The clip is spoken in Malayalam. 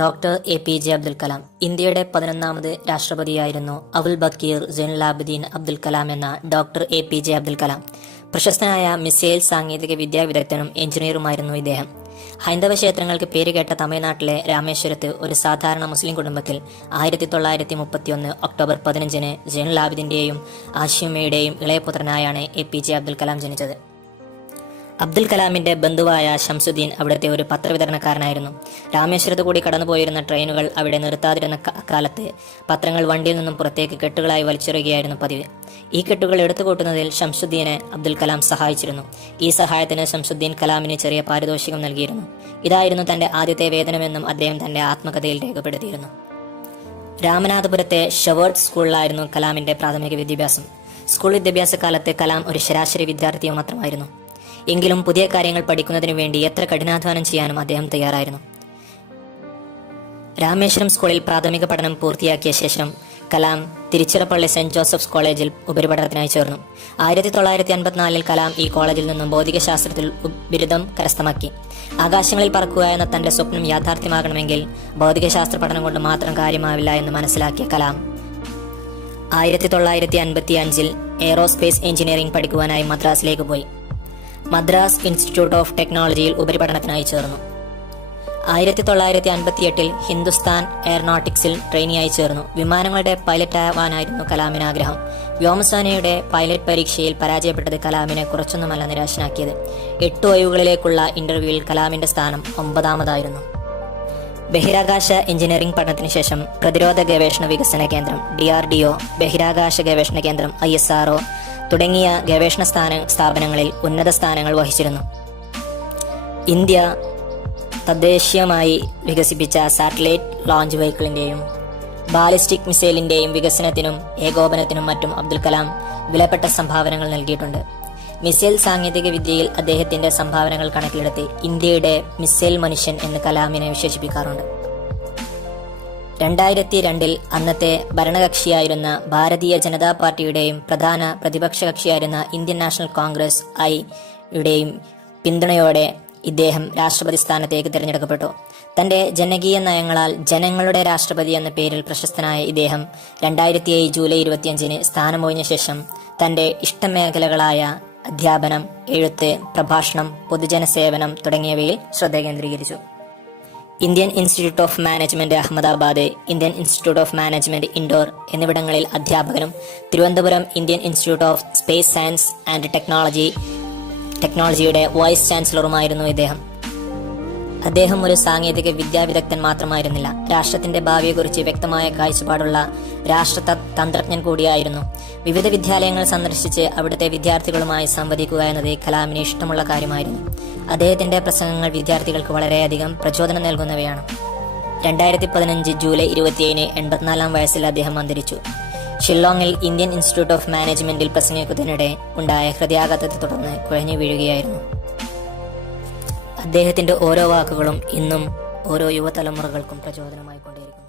ഡോക്ടർ APJ അബ്ദുൽ കലാം ഇന്ത്യയുടെ 11ാമത് രാഷ്ട്രപതിയായിരുന്നു അബുൽ ബക്കീർ സൈനുലാബ്ദീൻ അബ്ദുൽ കലാം എന്ന ഡോക്ടർ APJ അബ്ദുൽ കലാം. പ്രശസ്തനായ മിസൈൽ സാങ്കേതിക വിദ്യാ വിദഗ്ധനും എഞ്ചിനീയറുമായിരുന്നു ഇദ്ദേഹം. ഹൈന്ദവ ക്ഷേത്രങ്ങൾക്ക് പേരുകേട്ട തമിഴ്നാട്ടിലെ രാമേശ്വരത്ത് ഒരു സാധാരണ മുസ്ലിം കുടുംബത്തിൽ 1931 ഒക്ടോബർ 15 സൈനുലാബ്ദീന്റെയും ആഷിമയുടെയും ഇളയപുത്രനായാണ് APJ അബ്ദുൽ കലാം ജനിച്ചത്. അബ്ദുൽ കലാമിന്റെ ബന്ധുവായ ഷംസുദ്ദീൻ അവിടുത്തെ ഒരു പത്രവിതരണക്കാരനായിരുന്നു. രാമേശ്വരത്ത് കൂടി കടന്നുപോയിരുന്ന ട്രെയിനുകൾ അവിടെ നിർത്താതിരുന്ന കാലത്ത് പത്രങ്ങൾ വണ്ടിയിൽ നിന്നും പുറത്തേക്ക് കെട്ടുകളായി വലിച്ചെറിയുകയായിരുന്നു പതിവ്. ഈ കെട്ടുകൾ എടുത്തുകൂട്ടുന്നതിൽ ഷംസുദ്ദീനെ അബ്ദുൽ കലാം സഹായിച്ചിരുന്നു. ഈ സഹായത്തിന് ഷംസുദ്ദീൻ കലാമിന് ചെറിയ പാരിതോഷികം നൽകിയിരുന്നു. ഇതായിരുന്നു തന്റെ ആദ്യത്തെ വേതനമെന്നും അദ്ദേഹം തന്റെ ആത്മകഥയിൽ രേഖപ്പെടുത്തിയിരുന്നു. രാമനാഥപുരത്തെ ഷെവേർഡ് സ്കൂളിലായിരുന്നു കലാമിന്റെ പ്രാഥമിക വിദ്യാഭ്യാസം. സ്കൂൾ വിദ്യാഭ്യാസ കാലത്ത് കലാം ഒരു ശരാശരി വിദ്യാർത്ഥിയോ മാത്രമായിരുന്നു. എങ്കിലും പുതിയ കാര്യങ്ങൾ പഠിക്കുന്നതിനു വേണ്ടി എത്ര കഠിനാധ്വാനം ചെയ്യാനും അദ്ദേഹം തയ്യാറായിരുന്നു. രാമേശ്വരം സ്കൂളിൽ പ്രാഥമിക പഠനം പൂർത്തിയാക്കിയ ശേഷം കലാം തിരുച്ചിറപ്പള്ളി സെന്റ് ജോസഫ്സ് കോളേജിൽ ഉപരിപഠനത്തിനായി ചേർന്നു. 1954 കലാം ഈ കോളേജിൽ നിന്നും ഭൗതികശാസ്ത്രത്തിൽ ബിരുദം കരസ്ഥമാക്കി. ആകാശങ്ങളിൽ പറക്കുക എന്ന തന്റെ സ്വപ്നം യാഥാർത്ഥ്യമാകണമെങ്കിൽ ഭൗതികശാസ്ത്ര പഠനം കൊണ്ട് മാത്രം കാര്യമാവില്ല എന്ന് മനസ്സിലാക്കിയ കലാം 1955 എയ്റോസ്പേസ് എഞ്ചിനീയറിംഗ് പഠിക്കുവാനായി മദ്രാസിലേക്ക് പോയി. മദ്രാസ് ഇൻസ്റ്റിറ്റ്യൂട്ട് ഓഫ് ടെക്നോളജിയിൽ ഉപരിപഠനത്തിനായി ചേർന്നു. 1958 ഹിന്ദുസ്ഥാൻ എയറോനോട്ടിക്സിൽ ട്രെയിനിയായി ചേർന്നു. വിമാനങ്ങളുടെ പൈലറ്റ് ആവാനായിരുന്നു കലാമിന് ആഗ്രഹം. വ്യോമസേനയുടെ പൈലറ്റ് പരീക്ഷയിൽ പരാജയപ്പെട്ടത് കലാമിനെ കുറച്ചൊന്നുമല്ല നിരാശനാക്കിയത്. 8 ഒഴിവുകളിലേക്കുള്ള ഇന്റർവ്യൂവിൽ കലാമിന്റെ സ്ഥാനം 9ാമതായിരുന്നു. ബഹിരാകാശ എഞ്ചിനീയറിംഗ് പഠനത്തിന് ശേഷം പ്രതിരോധ ഗവേഷണ വികസന കേന്ദ്രം DRDO, ബഹിരാകാശ ഗവേഷണ കേന്ദ്രം ISRO തുടങ്ങിയ ഗവേഷണ സ്ഥാപനങ്ങളിൽ ഉന്നത സ്ഥാനങ്ങൾ വഹിച്ചിരുന്നു. ഇന്ത്യ തദ്ദേശീയമായി വികസിപ്പിച്ച സാറ്റലൈറ്റ് ലോഞ്ച് വെഹിക്കിളിന്റെയും ബാലിസ്റ്റിക് മിസൈലിന്റെയും വികസനത്തിനും ഏകോപനത്തിനും മറ്റും അബ്ദുൽ കലാം വിലപ്പെട്ട സംഭാവനകൾ നൽകിയിട്ടുണ്ട്. മിസൈൽ സാങ്കേതിക വിദ്യയിൽ അദ്ദേഹത്തിന്റെ സംഭാവനകൾ കണക്കിലെടുത്ത് ഇന്ത്യയുടെ മിസൈൽ മനുഷ്യൻ എന്ന് കലാമിനെ വിശേഷിപ്പിക്കാറുണ്ട്. 2002 അന്നത്തെ ഭരണകക്ഷിയായിരുന്ന ഭാരതീയ ജനതാ പാർട്ടിയുടെയും പ്രധാന പ്രതിപക്ഷ കക്ഷിയായിരുന്ന ഇന്ത്യൻ നാഷണൽ കോൺഗ്രസ് യുടെയും പിന്തുണയോടെ ഇദ്ദേഹം രാഷ്ട്രപതി സ്ഥാനത്തേക്ക് തിരഞ്ഞെടുക്കപ്പെട്ടു. തന്റെ ജനകീയ നയങ്ങളാൽ ജനങ്ങളുടെ രാഷ്ട്രപതി എന്ന പേരിൽ പ്രശസ്തനായ ഇദ്ദേഹം 2007 ജൂലൈ 25 സ്ഥാനമൊഴിഞ്ഞ ശേഷം തന്റെ ഇഷ്ടമേഖലകളായ അധ്യാപനം, എഴുത്ത്, പ്രഭാഷണം, പൊതുജന സേവനം തുടങ്ങിയവയിൽ ശ്രദ്ധ കേന്ദ്രീകരിച്ചു. Indian Institute of Management Ahmedabad, Indian Institute of Management Indore എന്നിവിടങ്ങളിൽ അധ്യാപകനും Thiruvananthapuram Indian Institute of Space Science and ടെക്നോളജിയുടെ വൈസ് ചാൻസലറുമായിരുന്നു ഇദ്ദേഹം. അദ്ദേഹം ഒരു സാങ്കേതിക വിദ്യാവിദഗ്ധൻ മാത്രമായിരുന്നില്ല, രാഷ്ട്രത്തിന്റെ ഭാവിയെക്കുറിച്ച് വ്യക്തമായ കാഴ്ചപ്പാടുള്ള രാഷ്ട്രതന്ത്രജ്ഞൻ കൂടിയായിരുന്നു. വിവിധ വിദ്യാലയങ്ങൾ സന്ദർശിച്ച് അവിടുത്തെ വിദ്യാർത്ഥികളുമായി സംവദിക്കുക എന്നത് കലാമിന് ഇഷ്ടമുള്ള കാര്യമായിരുന്നു. അദ്ദേഹത്തിന്റെ പ്രസംഗങ്ങൾ വിദ്യാർത്ഥികൾക്ക് വളരെയധികം പ്രചോദനം നൽകുന്നവയാണ്. 2015 ജൂലൈ 27 84-ാം വയസ്സിൽ അദ്ദേഹം അന്തരിച്ചു. ഷില്ലോങ്ങിൽ ഇന്ത്യൻ ഇൻസ്റ്റിറ്റ്യൂട്ട് ഓഫ് മാനേജ്മെന്റിൽ പ്രസംഗിക്കുന്നതിനിടെ ഉണ്ടായ ഹൃദയാഘാതത്തെ തുടർന്ന് കുഴഞ്ഞു വീഴുകയായിരുന്നു. അദ്ദേഹത്തിന്റെ ഓരോ വാക്കുകളും ഇന്നും ഓരോ യുവതലമുറകൾക്കും പ്രചോദനമായിക്കൊണ്ടേയിരിക്കുന്നു.